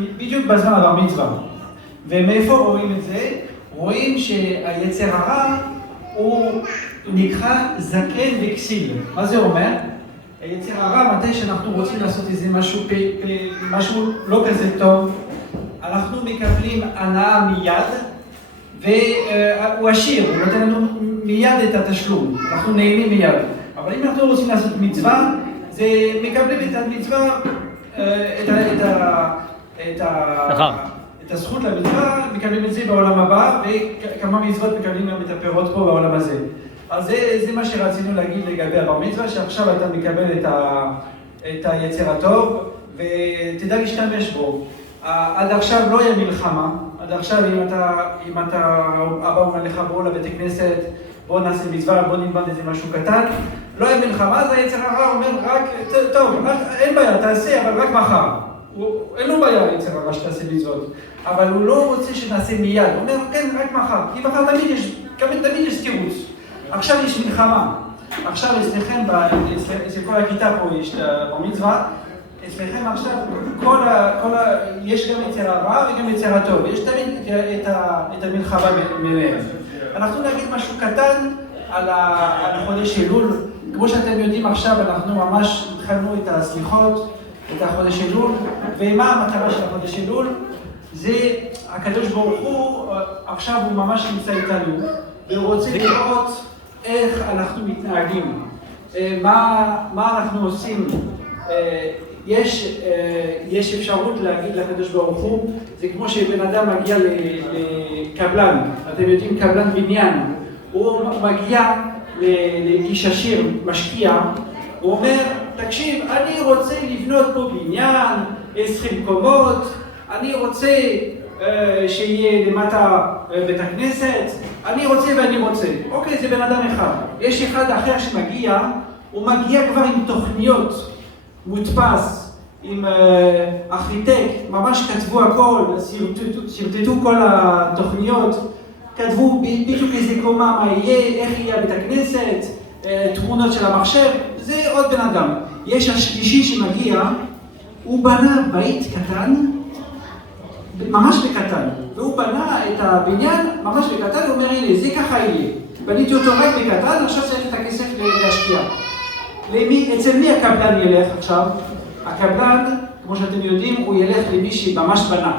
בדיוק בזמן הבר מצווה. ומאיפה רואים את זה? רואים שהיצר הרע הוא נקרא זקן וכסיל. מה זה אומר? היצר הרע, מתי שאנחנו רוצים לעשות איזה משהו לא כזה טוב, אנחנו מקבלים הנאה מיד, והוא עשיר, הוא נותן לנו מיד את התשלום, אנחנו נהנים מיד. אבל אם אנחנו רוצים לעשות מצווה, זה מקבלים את המצווה, את הזכות למצווה, מקבלים את זה בעולם הבא, וכמה מצוות מקבלים גם את הפירות פה בעולם הזה. אז זה מה שרצינו להגיד לגבי הבר מצווה, שעכשיו אתה מקבל את היצר הטוב, ותדע להשתמש בו. עד עכשיו לא היה מלחמה, עד עכשיו אם אתה אבא אומר לך בוא לבית הכנסת, בוא נעשה מצווה, בוא נלמד איזה משהו קטן, לא היה מלחמה, אז היצר הרע אומר רק, טוב, אין בעיה, תעשה, אבל רק מחר. אין לו בעיה היצר הרע שתעשה מצוות, אבל הוא לא רוצה שנעשה מיד, הוא אומר כן, רק מחר, כי מחר תמיד יש תירוץ. עכשיו יש מלחמה, עכשיו אצלכם, אצל כל הכיתה פה יש בר מצווה, אצלכם עכשיו יש גם יצר הרע וגם יצר הטוב, יש תמיד את המלחמה ביניהם. אנחנו נגיד משהו קטן על חודש אלול, כמו שאתם יודעים עכשיו אנחנו ממש התחלנו את הסליחות, את החודש אלול, ומה המטרה של החודש אלול? זה הקדוש ברוך הוא עכשיו הוא ממש נמצא איתנו, והוא רוצה לראות איך אנחנו מתנהגים, מה אנחנו עושים. יש אפשרות להגיד לקדוש ברוך הוא, זה כמו שבן אדם מגיע לקבלן, אתם יודעים קבלן בניין, הוא מגיע לאיש עשיר, משקיע, הוא אומר, תקשיב, אני רוצה לבנות פה בניין, 20 קומות, אני רוצה שיהיה למטה בית הכנסת, אני רוצה ואני רוצה. אוקיי, זה בן אדם אחד. יש אחד אחר שמגיע, הוא מגיע כבר עם תוכניות, מודפס, עם ארכיטקט, ממש כתבו הכל, שרטטו כל התוכניות, כתבו בדיוק איזה קומה מה יהיה, איך יהיה בית הכנסת, תמונות של המחשב, זה עוד בן אדם. יש השלישי שמגיע, הוא בנה בית קטן, ממש בקטן, והוא בנה את הבניין ממש בקטן, הוא אומר הנה זה ככה יהיה, בניתי אותו רק בקטן, עכשיו צריך את הכסף להשקיע. אצל מי הקבלן ילך עכשיו? הקבלן, כמו שאתם יודעים, הוא ילך למי שממש בנה,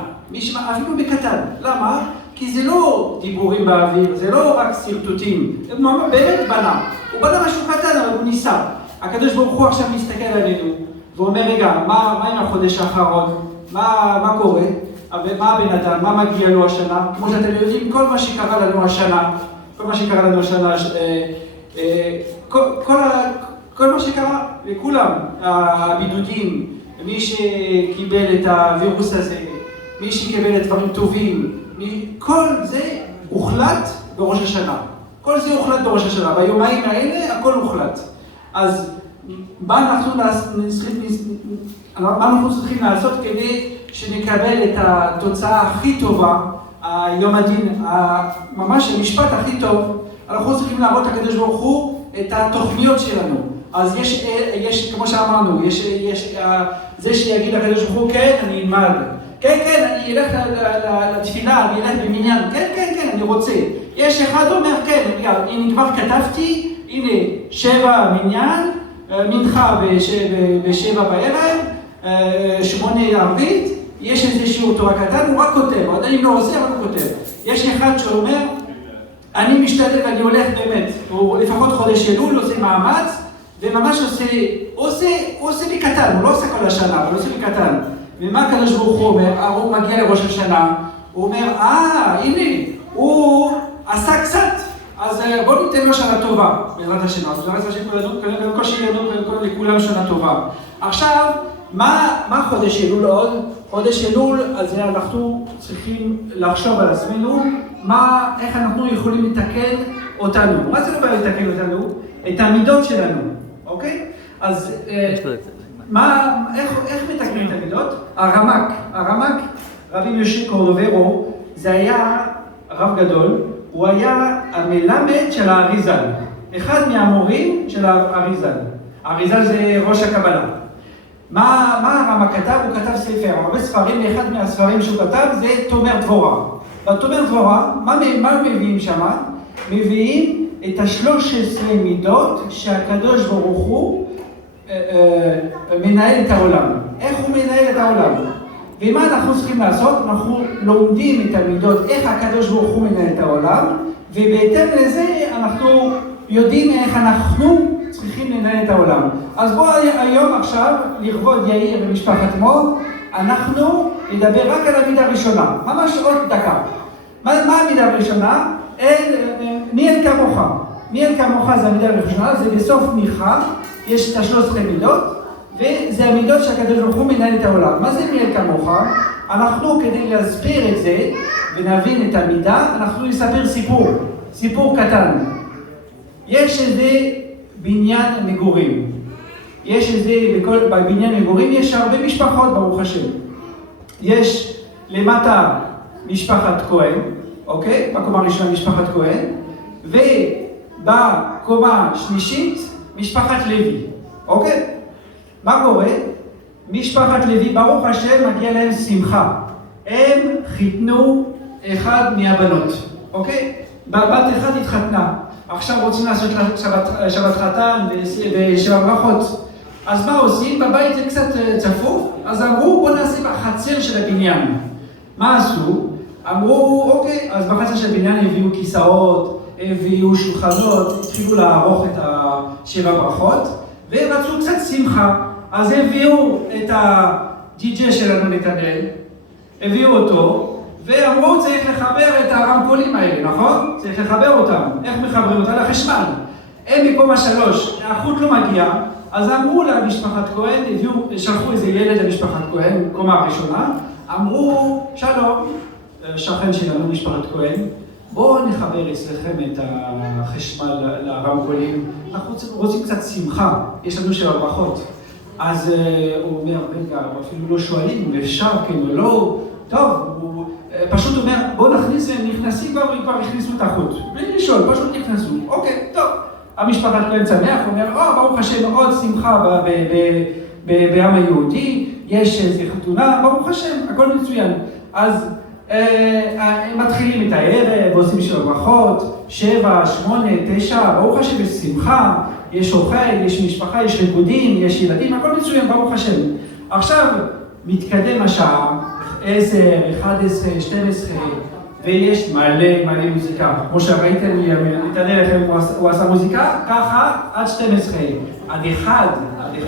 אפילו בקטן. למה? כי זה לא דיבורים באוויר, זה לא רק סרטוטים, הוא באמת בנה. הוא בנה משהו קטן, אבל הוא ניסה. הקדוש ברוך הוא עכשיו מסתכל עלינו, ואומר רגע, מה עם החודש האחרון? מה קורה? מה הבן אדם? מה מגיע לו השנה? כמו שאתם יודעים, כל מה שקרה לנו השנה, כל מה שקרה לכולם, הבידודים, מי שקיבל את הווירוס הזה, מי שקיבל את דברים טובים, כל זה הוחלט בראש השנה. כל זה הוחלט בראש השנה. ביומיים האלה הכל הוחלט. אז מה אנחנו צריכים לעשות כדי שנקבל את התוצאה הכי טובה, יום הדין, ממש המשפט הכי טוב, אנחנו צריכים להראות לקדוש ברוך הוא את התוכניות שלנו. אז יש כמו שאמרנו, יש זה שיגיד לקדוש ברוך הוא, כן, אני אלמד. כן, אני אלך לתפילה, אני אלך במניין. כן, אני רוצה. יש אחד אומר, כן, אני כבר כתבתי, הנה, 7 מניין, מנחה ב7 בערב, 8 ערבית, יש איזה שיעור תורה קטן, הוא רק כותב, עדיין לא עושה, אבל הוא כותב. יש אחד שאומר, אני משתדל ואני הולך באמת, הוא לפחות חודש אלול, עושה מאמץ, וממש עושה בקטן, הוא לא עושה כל השנה, אבל עושה בקטן. ומה הקדוש ברוך הוא אומר? הוא מגיע לראש השנה, הוא אומר, הנה, הוא עשה קצת, אז בוא ניתן לו שנה טובה, בעזרת השם. אז בעזרת השם, קודם כל שיהיה לכולם שנה טובה. עכשיו, מה חודש אלול עוד? חודש אלול, אז אנחנו צריכים לחשוב על עצמנו, איך אנחנו יכולים לתקן אותנו. מה זה לא בא לתקן אותנו? את המידות שלנו, אוקיי? אז איך מתקנים את המידות? הרמק, רבי משה קורדוברו, זה היה רב גדול, הוא היה המלמד של האריזל, אחד מהמורים של האריזל. האריזל זה ראש הקבלה. מה הרמ"א כתב? הוא כתב ספר, הרבה ספרים, ואחד מהספרים שהוא כתב זה תומר דבורה. בתומר דבורה, מה מביאים שם? מביאים את ה-13 מידות שהקדוש ברוך הוא מנהל את העולם. איך הוא מנהל את העולם? ומה אנחנו צריכים לעשות? אנחנו לומדים את המידות, איך הקדוש ברוך הוא מנהל את העולם, ובהתאם לזה אנחנו יודעים איך אנחנו צריכים לנהל את העולם. אז בואו היום עכשיו, לכבוד יאיר ומשפחת מור, אנחנו נדבר רק על המידה הראשונה, ממש עוד דקה. מה המידה הראשונה? מי אל כמוך. מי אל כמוך זה המידה הראשונה, זה בסוף מיכה, יש את 13 מידות, וזה המידות שהקדוש ברוך הוא מנהל את העולם. מה זה מי אל כמוך? אנחנו כדי להסביר את זה ונבין את המידה, אנחנו נספר סיפור קטן. יש איזה בניין מגורים. בבניין מגורים יש הרבה משפחות, ברוך השם. יש למטה משפחת כהן, אוקיי? בקומה הראשונה משפחת כהן, ובקומה שלישית משפחת לוי, אוקיי? מה קורה? משפחת לוי, ברוך השם, מגיע להם שמחה. הם חיתנו אחד מהבנות, אוקיי? בת אחד התחתנה. עכשיו רוצים לעשות שבת חתן ושבע ברכות. אז מה עושים? בבית זה קצת צפוף, אז אמרו בוא נעשה בחצר של הבניין. מה עשו? אמרו אוקיי, אז בחצר של הבניין הביאו כיסאות, הביאו שולחנות, התחילו לערוך את השבע ברכות, והם רצו קצת שמחה. אז הביאו את הדי-ג'יי שלנו נתנאל, הביאו אותו, ואמרו צריך לחבר את הרמקולים האלה, נכון? צריך לחבר אותם. איך מחברים אותם? לחשמל. הם מקומה 3, החוט לא מגיע, אז אמרו למשפחת כהן, שלחו איזה ילד למשפחת כהן, קומה הראשונה, אמרו, שלום, שכן שלנו, משפחת כהן, בואו נחבר אצלכם את החשמל לרמקולים, אנחנו רוצים קצת שמחה, יש לנו שבע ברכות. אז הוא אומר, רגע, אפילו לא שואלים אם אפשר, כן או לא, טוב, הוא פשוט אומר, בואו נכניס, הם נכנסים כבר הכניסו את החוט, בלי לשאול, פשוט נכנסו, אוקיי, טוב. המשפחת כהן שמח, הוא אומר, ברוך השם, עוד שמחה בעם היהודי, יש איזו חתונה, ברוך השם, הכל מצוין. אז הם מתחילים את הערב, ועושים שבע ברכות, 7, 8, 9, ברוך השם, יש שמחה, יש אוכל, יש משפחה, יש ריקודים, יש ילדים, הכל מצוין, ברוך השם. עכשיו מתקדם השעה, 10, 11, 12, ויש מלא מוזיקה. כמו שראיתם, נתנאל לכם, הוא עשה מוזיקה, ככה עד 12, עד 1,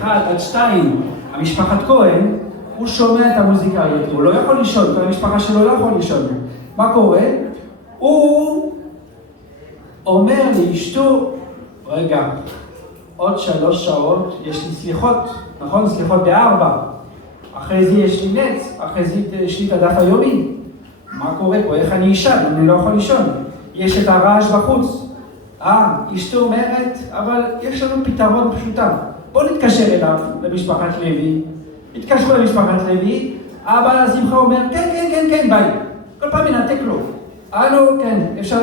עד 2, המשפחת כהן, הוא שומע את המוזיקה הזאת, הוא לא יכול לישון, כל המשפחה שלו לא יכול לישון. מה קורה? הוא אומר לאשתו, רגע, עוד 3 שעות יש לי סליחות, נכון? סליחות ב4, אחרי זה יש לי נץ, אחרי זה יש לי את הדף היומי. מה קורה פה? איך אני אישן? אני לא יכול לישון. יש את הרעש בחוץ. אשתו אומרת, אבל יש לנו פתרון פשוטה. בוא נתקשר אליו, למשפחת לוי. התקשרו למשפחת לוי, אבל השמחה אומר, כן, ביי. כל פעם מנתק לו. הלו, כן, אפשר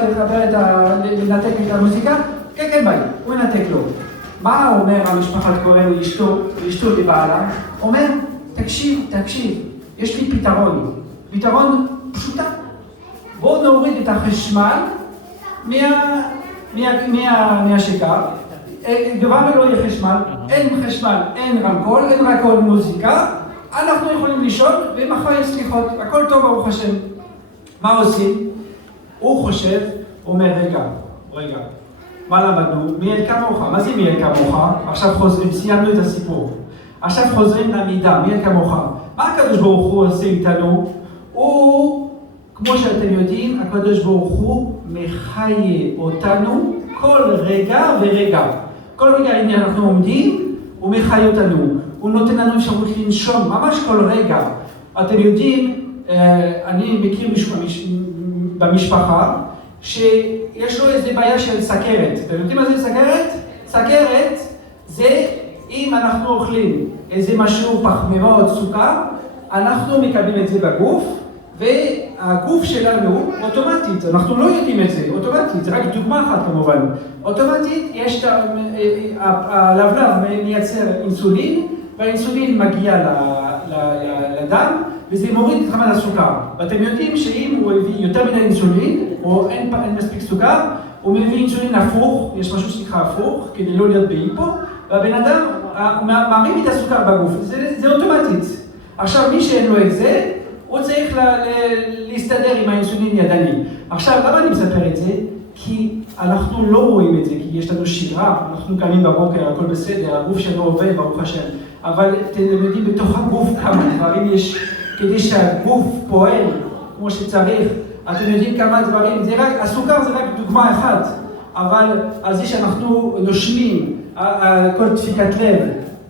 לנתק את המוזיקה? כן, ביי. הוא מנתק לו. מה אומר המשפחת כהן לאשתו לבעלה? אומר, תקשיב, יש לי פתרון פשוטה. בואו נוריד את החשמל מהשקע. כבר לא יהיה חשמל, אין חשמל, אין רמקול, אין רק עוד מוזיקה. אנחנו יכולים לישון ומחר יש סליחות, הכל טוב ברוך השם. מה עושים? הוא חושב, הוא אומר רגע, מה למדנו? מי אל כמוך? מה זה מי אל כמוך? עכשיו חוזרים, סיימנו את הסיפור. עכשיו חוזרים למידה, מי אל כמוך? מה הקדוש ברוך הוא עושה איתנו? הוא, כמו שאתם יודעים, הקדוש ברוך הוא מחיה אותנו כל רגע ורגע. כל רגע הנה אנחנו עומדים, הוא מחיה אותנו. הוא נותן לנו אפשרות לנשום, ממש כל רגע. אתם יודעים, אני מכיר במשפחה, שיש לו איזו בעיה של סכרת. אתם יודעים מה זה סכרת? סכרת זה אם אנחנו אוכלים איזה משהו פחמימות, סוכר, אנחנו מקבלים את זה בגוף, והגוף שלנו אוטומטית, אנחנו לא יודעים את זה, אוטומטית, זה רק דוגמה אחת כמובן, אוטומטית יש הלבלב מייצר אינסולין, והאינסולין מגיע לדם, וזה מוריד את רמת הסוכר. ואתם יודעים שאם הוא הביא יותר מדי אינסולין, או אין מספיק סוכר, הוא מביא אינסולין הפוך, יש משהו שנקרא הפוך, כדי לא להיות בהיפו, והבן אדם מרים את הסוכר בגוף, זה אוטומטית. עכשיו, מי שאין לו את זה, הוא צריך להסתדר עם האינסולין ידני. עכשיו, למה אני מספר את זה? כי אנחנו לא רואים את זה, כי יש לנו שגרה, אנחנו קמים בבוקר, הכל בסדר, הגוף שלנו עובד, ברוך השם. אבל אתם יודעים, בתוך הגוף כמה דברים יש, כדי שהגוף פועל כמו שצריך. אתם יודעים כמה דברים, הסוכר זה רק דוגמה אחת, אבל על זה שאנחנו נושמים, על כל דפיקת לב,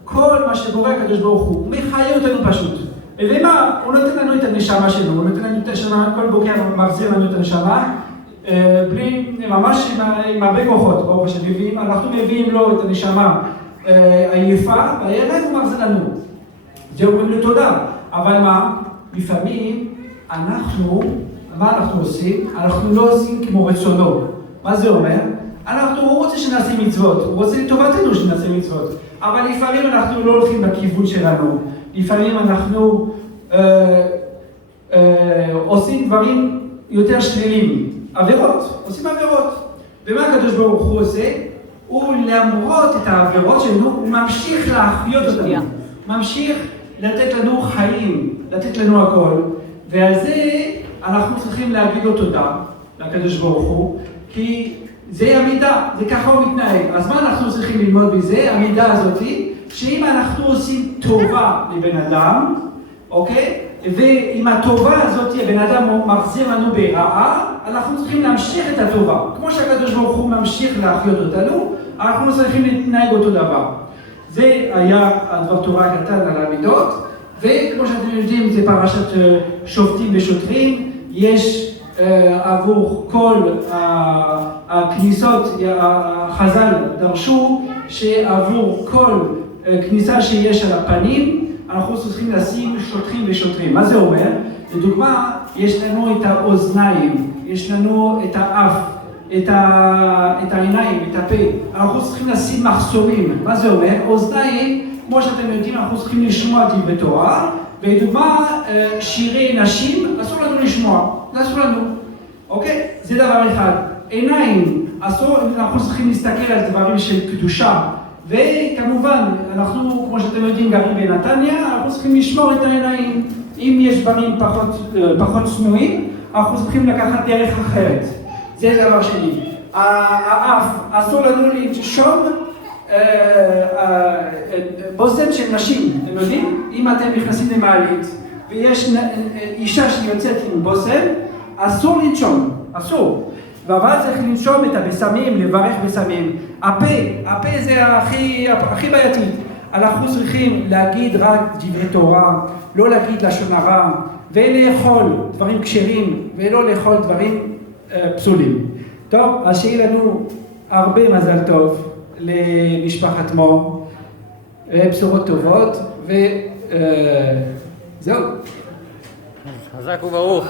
כל מה שקורה הקדוש ברוך הוא מחיה אותנו פשוט. ומה? הוא נותן לנו את הנשמה שלנו, הוא נותן לנו את הנשמה, כל בוקר מחזיר לנו את הנשמה, ממש עם הרבה כוחות, ברוך השם, אנחנו מביאים לו את הנשמה עייפה, בערב הוא מחזיר לנו. זה אומרים לו תודה, אבל מה? לפעמים מה אנחנו עושים? אנחנו לא עושים כמו רצונו. מה זה אומר? הוא רוצה שנעשה מצוות, הוא רוצה לטובתנו שנעשה מצוות, אבל לפעמים אנחנו לא הולכים בכיוון שלנו, לפעמים אנחנו עושים דברים יותר שליליים, עושים עבירות. ומה הקדוש ברוך הוא עושה? הוא למרות את העבירות שלנו, הוא ממשיך להחיות אותנו, ממשיך לתת לנו חיים, לתת לנו הכל, ועל זה אנחנו צריכים להגיד לו תודה לקדוש ברוך הוא, כי זה המידה, זה ככה הוא מתנהג. אז מה אנחנו צריכים ללמוד בזה? המידה הזאת, שאם אנחנו עושים טובה לבן אדם, אוקיי? ועם הטובה הזאת הבן אדם מחזיר לנו ברעה, אנחנו צריכים להמשיך את הטובה. כמו שהקדוש ברוך הוא ממשיך להחיות אותנו, אנחנו צריכים להתנהג אותו דבר. זה היה הדבר תורה הקטן על המידות, וכמו שאתם יודעים, זה פרשת שופטים ושוטרים, יש עבור כל הכניסות, החז"ל דרשו שעבור כל כניסה שיש על הפנים, אנחנו צריכים לשים שוטרים ושוטרים. מה זה אומר? לדוגמה, יש לנו את האוזניים, יש לנו את האף, את העיניים, את הפה. אנחנו צריכים לשים מחסומים. מה זה אומר? אוזניים, כמו שאתם יודעים, אנחנו צריכים לשמוע דברי תורה, ולדוגמה, שירי נשים, אסור לנו לשמוע, זה אסור לנו. אוקיי? זה דבר אחד. עיניים, אנחנו צריכים להסתכל על דברים של קדושה, וכמובן, אנחנו, כמו שאתם יודעים, גרים בנתניה, אנחנו צריכים לשמור את העיניים. אם יש דברים פחות צנועים, אנחנו צריכים לקחת דרך אחרת. זה דבר שני. האף, אסור לנו לנשום בושם של נשים, אתם יודעים? אם אתם נכנסים למעלית ויש אישה שיוצאת עם בושם, אסור לנשום, אסור. אבל צריך לנשום את הבשמים, לברך בשמים. הפה זה הכי בעייתי. אנחנו צריכים להגיד רק דברי תורה, לא להגיד לשון הרע, ולאכול דברים כשרים, ולא לאכול דברים פסולים. טוב, אז שיהיה לנו הרבה מזל טוב למשפחת מור, בשורות טובות, וזהו. חזק וברוך.